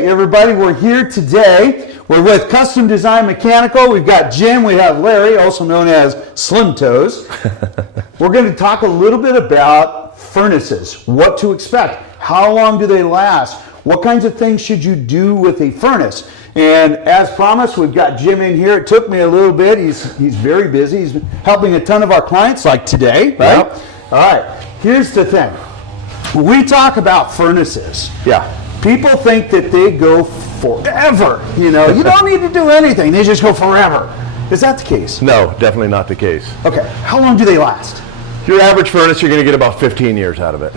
Okay, everybody, we're here today. We're with Custom Design Mechanical. We've got Jim, we have Larry, also known as Slim Toes. We're going to talk a little bit about furnaces, what to expect, how long do they last, what kinds of things should you do with a furnace. And as promised, we've got Jim in here. It took me a little bit. He's very busy. He's helping a ton of our clients like today, right? Yep. All right, here's the thing. When we talk about furnaces, people think that they go forever. You know, you don't need to do anything. They just go forever. Is that the case? No, definitely not the case. Okay, how long do they last? Your average furnace, you're going to get about 15 years out of it.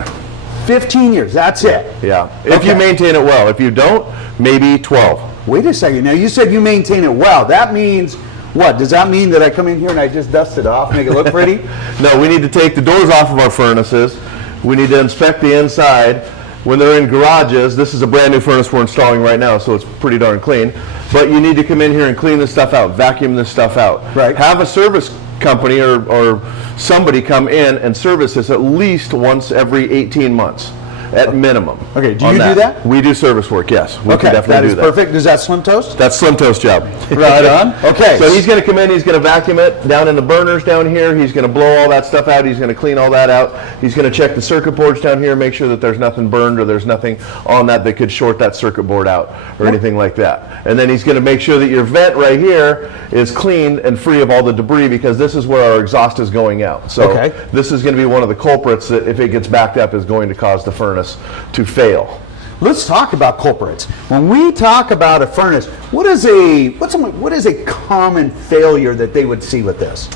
15 years, that's it? Yeah, if you maintain it well. If you don't, maybe 12. Wait a second, now you said you maintain it well. That means what? Does that mean that I come in here and I just dust it off, make it look pretty? No, we need to take the doors off of our furnaces. We need to inspect the inside. When they're in garages, this is a brand new furnace we're installing right now, so it's pretty darn clean. But you need to come in here and clean this stuff out, vacuum this stuff out. Right. Have a service company or somebody come in and service this at least once every 18 months. At minimum. Okay, do you do that? We do service work, yes. We can definitely do that. That is perfect. Is that Slim Toast? That's Slim Toast job. Right on. Okay. So he's going to come in, he's going to vacuum it down in the burners down here. He's going to blow all that stuff out. He's going to clean all that out. He's going to check the circuit boards down here, make sure that there's nothing burned or there's nothing on that could short that circuit board out or anything like that. And then he's going to make sure that your vent right here is clean and free of all the debris, because this is where our exhaust is going out. So this is going to be one of the culprits that if it gets backed up is going to cause the furnace to fail. Let's talk about culprits. When we talk about a furnace, what is a common failure that they would see with this?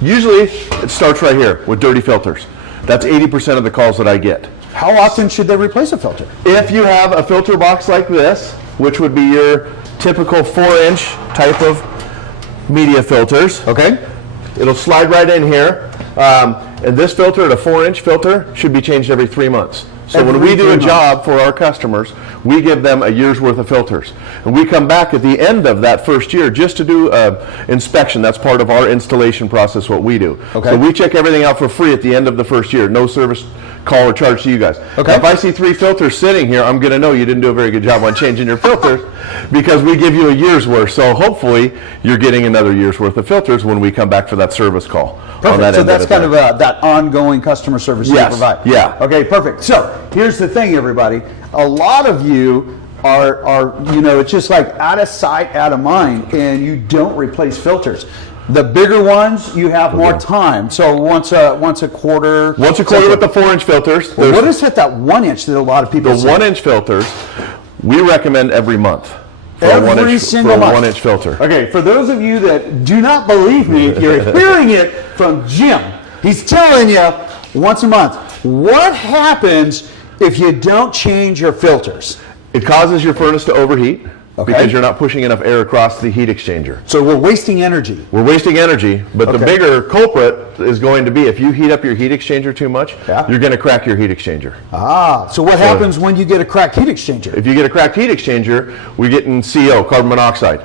Usually it starts right here with dirty filters. That's 80% of the calls that I get. How often should they replace a filter? If you have a filter box like this, which would be your typical 4-inch type of media filters, it'll slide right in here. And this filter, at a 4-inch filter, should be changed every 3 months. So when we do a job for our customers, we give them a year's worth of filters. And we come back at the end of that first year just to do an inspection. That's part of our installation process, what we do. So we check everything out for free at the end of the first year. No service call or charge to you guys. Now, if I see 3 filters sitting here, I'm going to know you didn't do a very good job on changing your filters, because we give you a year's worth. So hopefully you're getting another year's worth of filters when we come back for that service call. Perfect. So that's kind of that ongoing customer service you provide. Yeah. Okay, perfect. So here's the thing, everybody. A lot of you are it's just like out of sight, out of mind, and you don't replace filters. The bigger ones, you have more time. So once a quarter. Once a quarter with the 4-inch filters. Well, what is it, that 1-inch that a lot of people say? 1-inch filters, we recommend every month. Every single month. 1-inch filter. Okay, for those of you that do not believe me, you're hearing it from Jim. He's telling you once a month. What happens if you don't change your filters? It causes your furnace to overheat because you're not pushing enough air across the heat exchanger. So we're wasting energy. We're wasting energy, but the bigger culprit is going to be if you heat up your heat exchanger too much, you're going to crack your heat exchanger. So what happens when you get a cracked heat exchanger? If you get a cracked heat exchanger, we get in CO, carbon monoxide,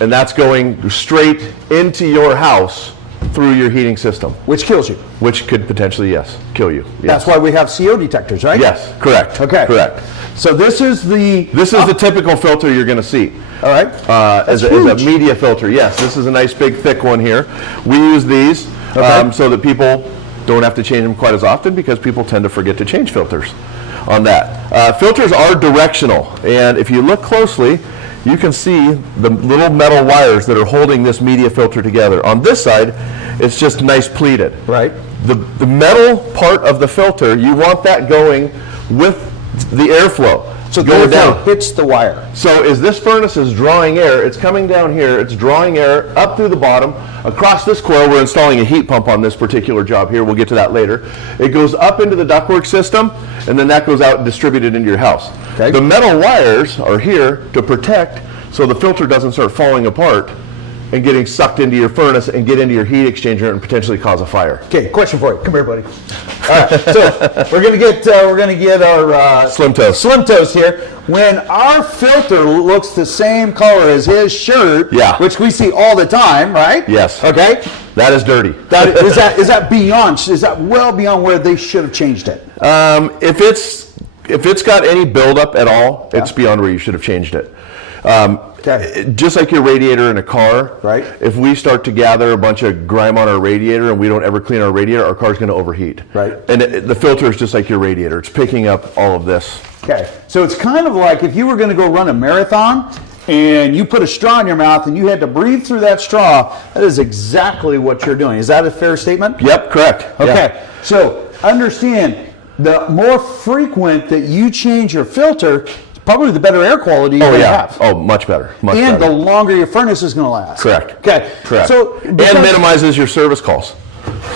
and that's going straight into your house through your heating system. Which kills you. Which could potentially, kill you. Yes. That's why we have CO detectors, right? Yes, correct. Okay. Correct. So this is the typical filter you're going to see. All right. As a media filter. Yes, this is a nice big thick one here. We use these so that people don't have to change them quite as often, because people tend to forget to change filters on that. Filters are directional, and if you look closely, you can see the little metal wires that are holding this media filter together. On this side, it's just nice pleated. Right. The metal part of the filter, you want that going with the airflow. So the airflow hits the wire. So as this furnace is drawing air, it's coming down here, it's drawing air up through the bottom, across this coil. We're installing a heat pump on this particular job here. We'll get to that later. It goes up into the ductwork system, and then that goes out and distributed into your house. The metal wires are here to protect so the filter doesn't start falling apart and getting sucked into your furnace and get into your heat exchanger and potentially cause a fire. Okay, question for you. Come here, buddy. All right, so we're gonna get our Slim Toast. Slim Toast here. When our filter looks the same color as his shirt, which we see all the time, right? Yes. Okay. That is dirty. Is that beyond? Is that well beyond where they should have changed it? If it's If it's got any buildup at all, it's beyond where you should have changed it. Just like your radiator in a car, right? If we start to gather a bunch of grime on our radiator and we don't ever clean our radiator, our car's going to overheat. Right. And the filter is just like your radiator. It's picking up all of this. Okay. So it's kind of like if you were going to go run a marathon and you put a straw in your mouth and you had to breathe through that straw, that is exactly what you're doing. Is that a fair statement? Yep, correct. Okay. Yeah. So understand, the more frequent that you change your filter, probably the better air quality you're going to have. Oh, much better. Much and better. the longer your furnace is going to last. Correct. Okay. Correct. So and minimizes your service calls.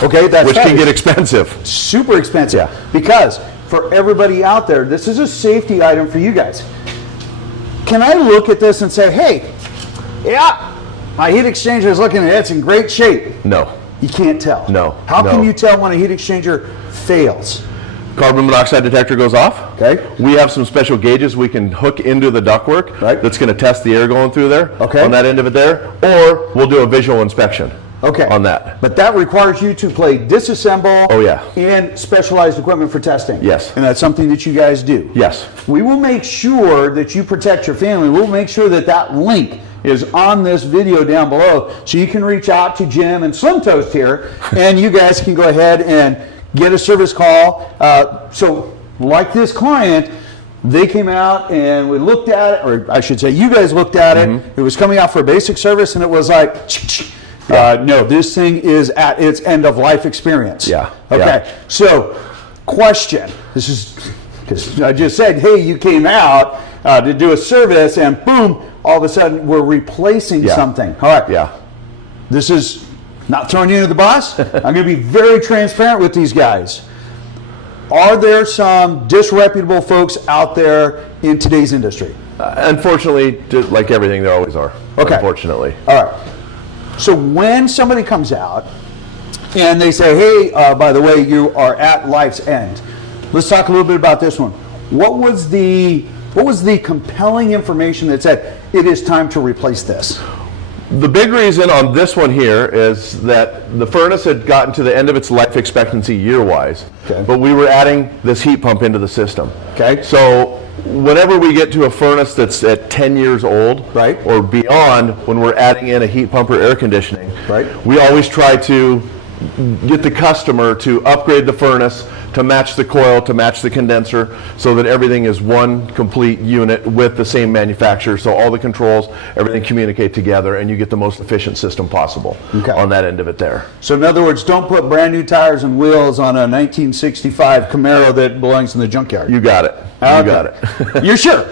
Okay, that's which can get expensive. Super expensive. Yeah. Because for everybody out there, this is a safety item for you guys. Can I look at this and say, hey, yeah, my heat exchanger is looking at it, it's in great shape? No. You can't tell. No. How can you tell when a heat exchanger fails? Carbon monoxide detector goes off. Okay. We have some special gauges we can hook into the ductwork that's going to test the air going through there on that end of it there, or we'll do a visual inspection on that. But that requires you to disassemble and specialized equipment for testing. Yes. And that's something that you guys do. Yes. We will make sure that you protect your family. We'll make sure that that link is on this video down below, so you can reach out to Jim and Slim Toast here, and you guys can go ahead and get a service call. So like this client, they came out and we looked at it, or I should say you guys looked at it. It was coming out for a basic service and it was like, no, this thing is at its end of life experience. Yeah. Okay. So question, this is, because I just said, hey, you came out to do a service and boom, all of a sudden we're replacing something. All right. Yeah. This is not throwing you into the bus. I'm going to be very transparent with these guys. Are there some disreputable folks out there in today's industry? Unfortunately, like everything, there always are. Okay. Unfortunately. All right. So when somebody comes out and they say, hey, by the way, you are at life's end. Let's talk a little bit about this one. What was the compelling information that said it is time to replace this? The big reason on this one here is that the furnace had gotten to the end of its life expectancy year-wise, but we were adding this heat pump into the system. Okay. So whenever we get to a furnace that's at 10 years old or beyond, when we're adding in a heat pump or air conditioning, we always try to get the customer to upgrade the furnace to match the coil, to match the condenser, so that everything is one complete unit with the same manufacturer, so all the controls, everything communicate together, and you get the most efficient system possible on that end of it there. So in other words, don't put brand new tires and wheels on a 1965 Camaro that belongs in the junkyard. You got it. You got it. You're sure?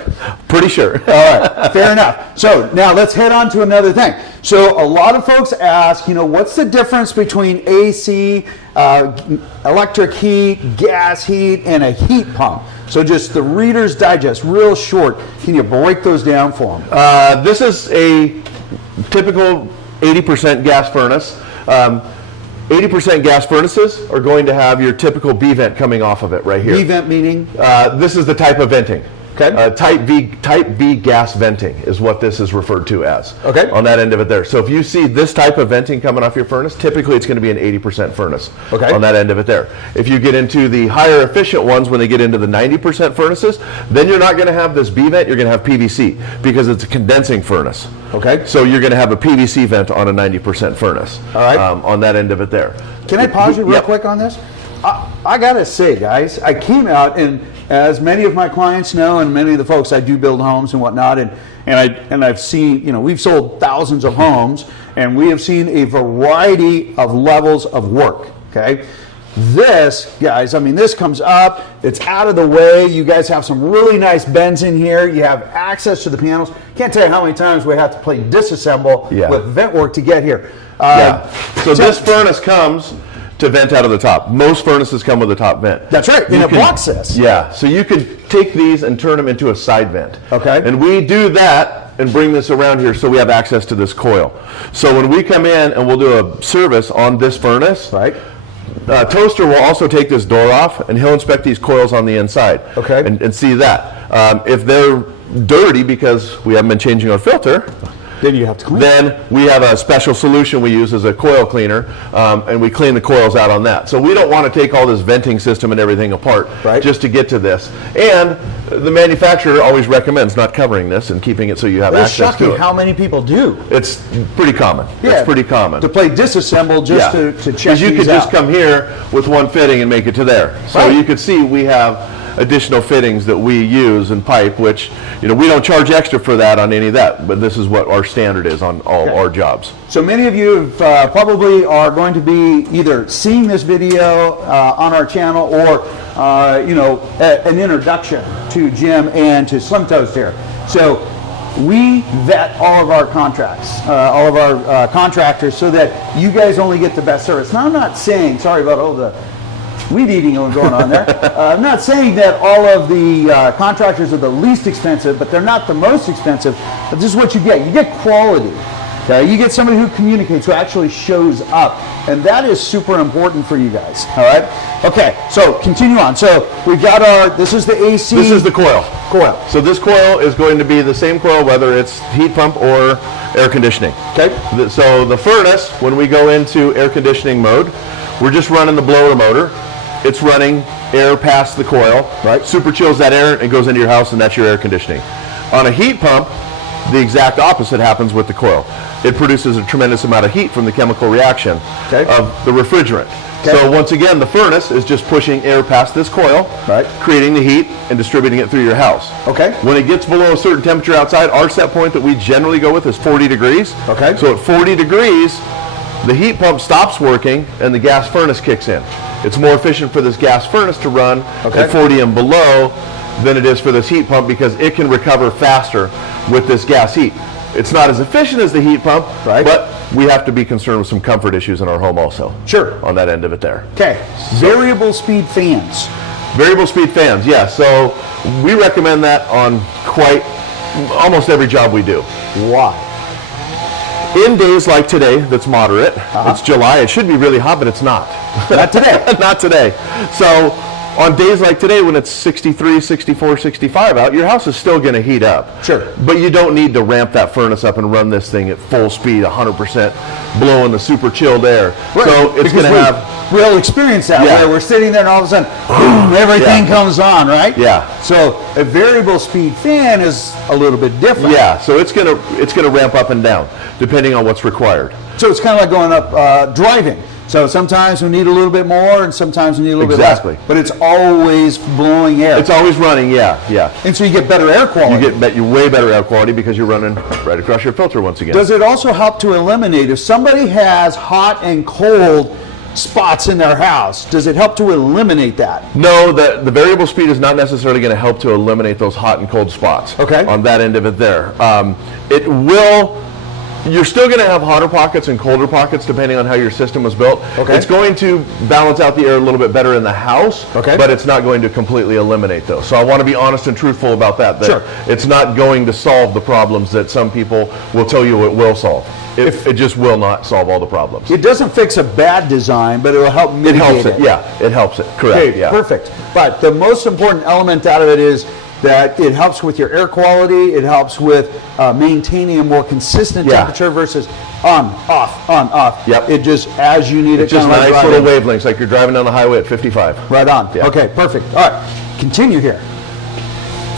Pretty sure. All right, fair enough. So now let's head on to another thing. So a lot of folks ask, what's the difference between AC, electric heat, gas heat, and a heat pump? So just the Reader's Digest, real short. Can you break those down for them? This is a typical 80% gas furnace. 80% gas furnaces are going to have your typical B vent coming off of it right here. B vent meaning? This is the type of venting. Okay. Type B gas venting is what this is referred to as. Okay. On that end of it there. So if you see this type of venting coming off your furnace, typically it's going to be an 80% furnace. Okay. On that end of it there. If you get into the higher efficient ones, when they get into the 90% furnaces, then you're not going to have this B vent, you're going to have PVC, because it's a condensing furnace. Okay. So you're going to have a PVC vent on a 90% furnace. All right. On that end of it there. Can I pause you real quick on this? I got to say, guys, I came out, and as many of my clients know, and many of the folks I do build homes and whatnot, and I've seen, we've sold thousands of homes, and we have seen a variety of levels of work, okay? This, guys, this comes up, it's out of the way, you guys have some really nice bends in here, you have access to the panels. Can't tell you how many times we have to play disassemble with vent work to get here. So this furnace comes to vent out of the top. Most furnaces come with a top vent. That's right, and it blocks this. Yeah, so you can take these and turn them into a side vent. Okay. And we do that and bring this around here so we have access to this coil. So when we come in and we'll do a service on this furnace, Toaster will also take this door off and he'll inspect these coils on the inside. Okay. And see that. If they're dirty because we haven't been changing our filter, Then you have to clean. Then we have a special solution we use as a coil cleaner, and we clean the coils out on that. So we don't want to take all this venting system and everything apart just to get to this. And the manufacturer always recommends not covering this and keeping it so you have access to it. It's shocking how many people do. It's pretty common. Yeah, it's pretty common. To play disassemble just to check these out. Because you could just come here with one fitting and make it to there. So you could see we have additional fittings that we use and pipe, which, you know, we don't charge extra for that on any of that, but this is what our standard is on all our jobs. So many of you probably are going to be either seeing this video on our channel or you know, an introduction to Jim and to Slim Toast here. So we vet all of our contracts, all of our contractors, so that you guys only get the best service. Now, I'm not saying, sorry about all the weed eating going on there. I'm not saying that all of the contractors are the least expensive, but they're not the most expensive. But this is what you get. You get quality. Okay? You get somebody who communicates, who actually shows up. And that is super important for you guys. All right? Okay, so continue on. So we've got this is the AC. This is the coil. So this coil is going to be the same coil whether it's heat pump or air conditioning. Okay. So the furnace, when we go into air conditioning mode, we're just running the blower motor. It's running air past the coil, super chills that air and goes into your house, and that's your air conditioning. On a heat pump, the exact opposite happens with the coil. It produces a tremendous amount of heat from the chemical reaction of the refrigerant. So once again, the furnace is just pushing air past this coil, creating the heat and distributing it through your house. When it gets below a certain temperature outside, our set point that we generally go with is 40 degrees. So at 40 degrees, the heat pump stops working and the gas furnace kicks in. It's more efficient for this gas furnace to run at 40 and below than it is for this heat pump, because it can recover faster with this gas heat. It's not as efficient as the heat pump, but we have to be concerned with some comfort issues in our home also. On that end of it there. Variable speed fans. Variable speed fans, so we recommend that on almost every job we do. Why? In days like today, that's moderate. It's July. It should be really hot, but it's not. Not today. Not today. So on days like today, when it's 63, 64, 65 out, your house is still going to heat up. But you don't need to ramp that furnace up and run this thing at full speed, 100%, blowing the super chilled air. So it's going to have... We'll experience that where we're sitting there and all of a sudden, boom, everything comes on, right? So a variable speed fan is a little bit different. So it's gonna ramp up and down depending on what's required. So it's kind of like going up driving. So sometimes we need a little bit more, and sometimes we need a little bit less. But it's always blowing air. It's always running, And so you get better air quality. You get way better air quality because you're running right across your filter once again. Does it also help to eliminate, if somebody has hot and cold spots in their house, does it help to eliminate that? No, the variable speed is not necessarily going to help to eliminate those hot and cold spots. On that end of it there. It will... You're still going to have hotter pockets and colder pockets depending on how your system was built. It's going to balance out the air a little bit better in the house, but it's not going to completely eliminate those. So I want to be honest and truthful about that. It's not going to solve the problems that some people will tell you it will solve. It just will not solve all the problems. It doesn't fix a bad design, but it will help mitigate it. It helps it. Correct. Perfect. But the most important element out of it is that it helps with your air quality. It helps with maintaining a more consistent temperature versus on, off. It just, as you need it. It's just nice little wavelengths, like you're driving down the highway at 55. Right on. Okay, perfect. All right, continue here.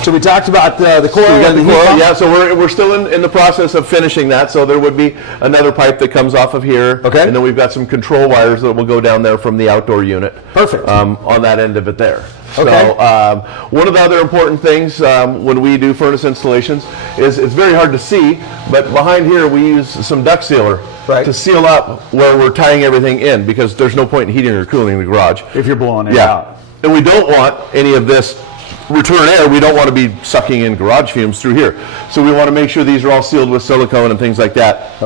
So we talked about the coil and the heat pump. So we're still in the process of finishing that. So there would be another pipe that comes off of here. And then we've got some control wires that will go down there from the outdoor unit. On that end of it there. So one of the other important things when we do furnace installations is it's very hard to see, but behind here we use some duct sealer to seal up where we're tying everything in, because there's no point in heating or cooling the garage if you're blowing it out. And we don't want any of this return air. We don't want to be sucking in garage fumes through here. So we want to make sure these are all sealed with silicone and things like that.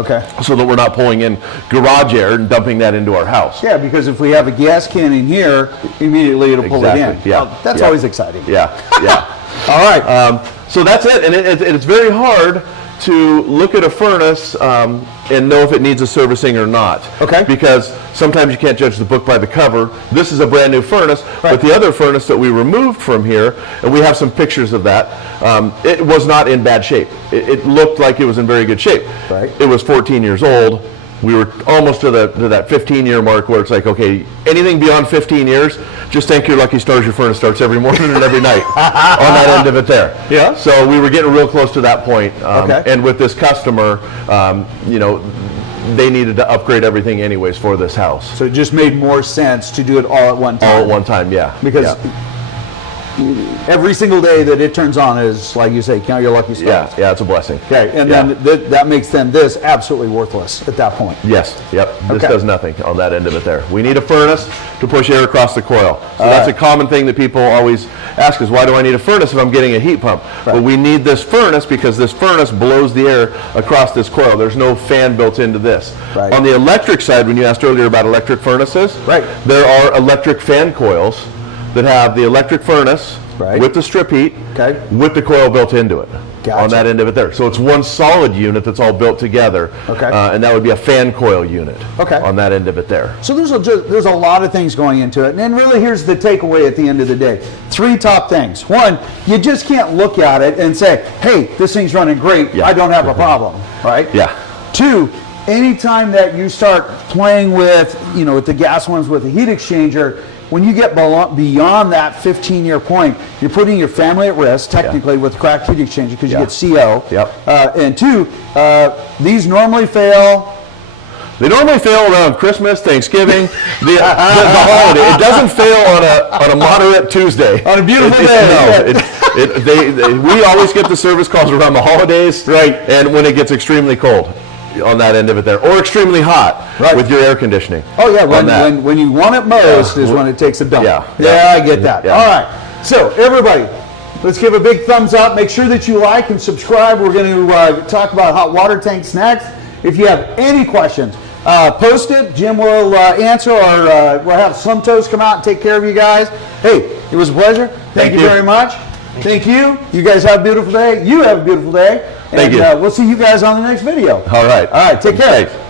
So that we're not pulling in garage air and dumping that into our house. Because if we have a gas can in here, immediately it'll pull it in. That's always exciting. All right. So that's it. And it's very hard to look at a furnace and know if it needs a servicing or not. Okay. Because sometimes you can't judge the book by the cover. This is a brand new furnace, but the other furnace that we removed from here, and we have some pictures of that, it was not in bad shape. It looked like it was in very good shape. Right. It was 14 years old. We were almost to that 15-year mark where it's like, okay, anything beyond 15 years, just thank your lucky stars your furnace starts every morning and every night on that end of it there. Yeah. So we were getting real close to that point. Okay. And with this customer, you know, they needed to upgrade everything anyways for this house. So it just made more sense to do it all at one time. All at one time, yeah. Because every single day that it turns on is, like you say, count your lucky stars. Yeah, it's a blessing. Okay, and then that makes then this absolutely worthless at that point. Yes, yep. This Okay. does nothing on that end of it there. We need a furnace to push air across the coil. So that's a common thing that people always ask is, why do I need a furnace if I'm getting a heat pump? Well, we need this furnace because this furnace blows the air across this coil. There's no fan built into this. Right. On the electric side, when you asked earlier about electric furnaces, Right. there are electric fan coils that have the electric furnace Right. with the strip heat, Okay. with the coil built into it. Gotcha. On that end of it there. So it's one solid unit that's all built together. Okay. And that would be a fan coil unit. Okay. On that end of it there. So there's a lot of things going into it. And really here's the takeaway at the end of the day. 3 top things. 1, you just can't look at it and say, hey, this thing's running great, Yeah. I don't have a problem, right? Yeah. 2, anytime that you start playing with, you know, with the gas ones with a heat exchanger, when you get beyond that 15-year point, you're putting your family at risk, technically, with cracked heat exchanger because you get CO. Yep. And 2, these normally fail. They normally fail around Christmas, Thanksgiving, the holiday. It doesn't fail on a moderate Tuesday. On a beautiful day. No. We always get the service calls around the holidays. Right. And when it gets extremely cold on that end of it there. Or extremely hot with your air conditioning. Oh yeah, on that. when you want it most is when it takes a dump. Yeah. I get that. Yeah. All right, so everybody, let's give a big thumbs up. Make sure that you like and subscribe. We're going to talk about hot water tanks next. If you have any questions, post it. Jim will answer, or we'll have Slim Toes come out and take care of you guys. Hey, it was a pleasure. Thank you very much. Thank you. You guys have a beautiful day. You have a beautiful day. Thank you. We'll see you guys on the next video. All right. All right, take care. Thanks.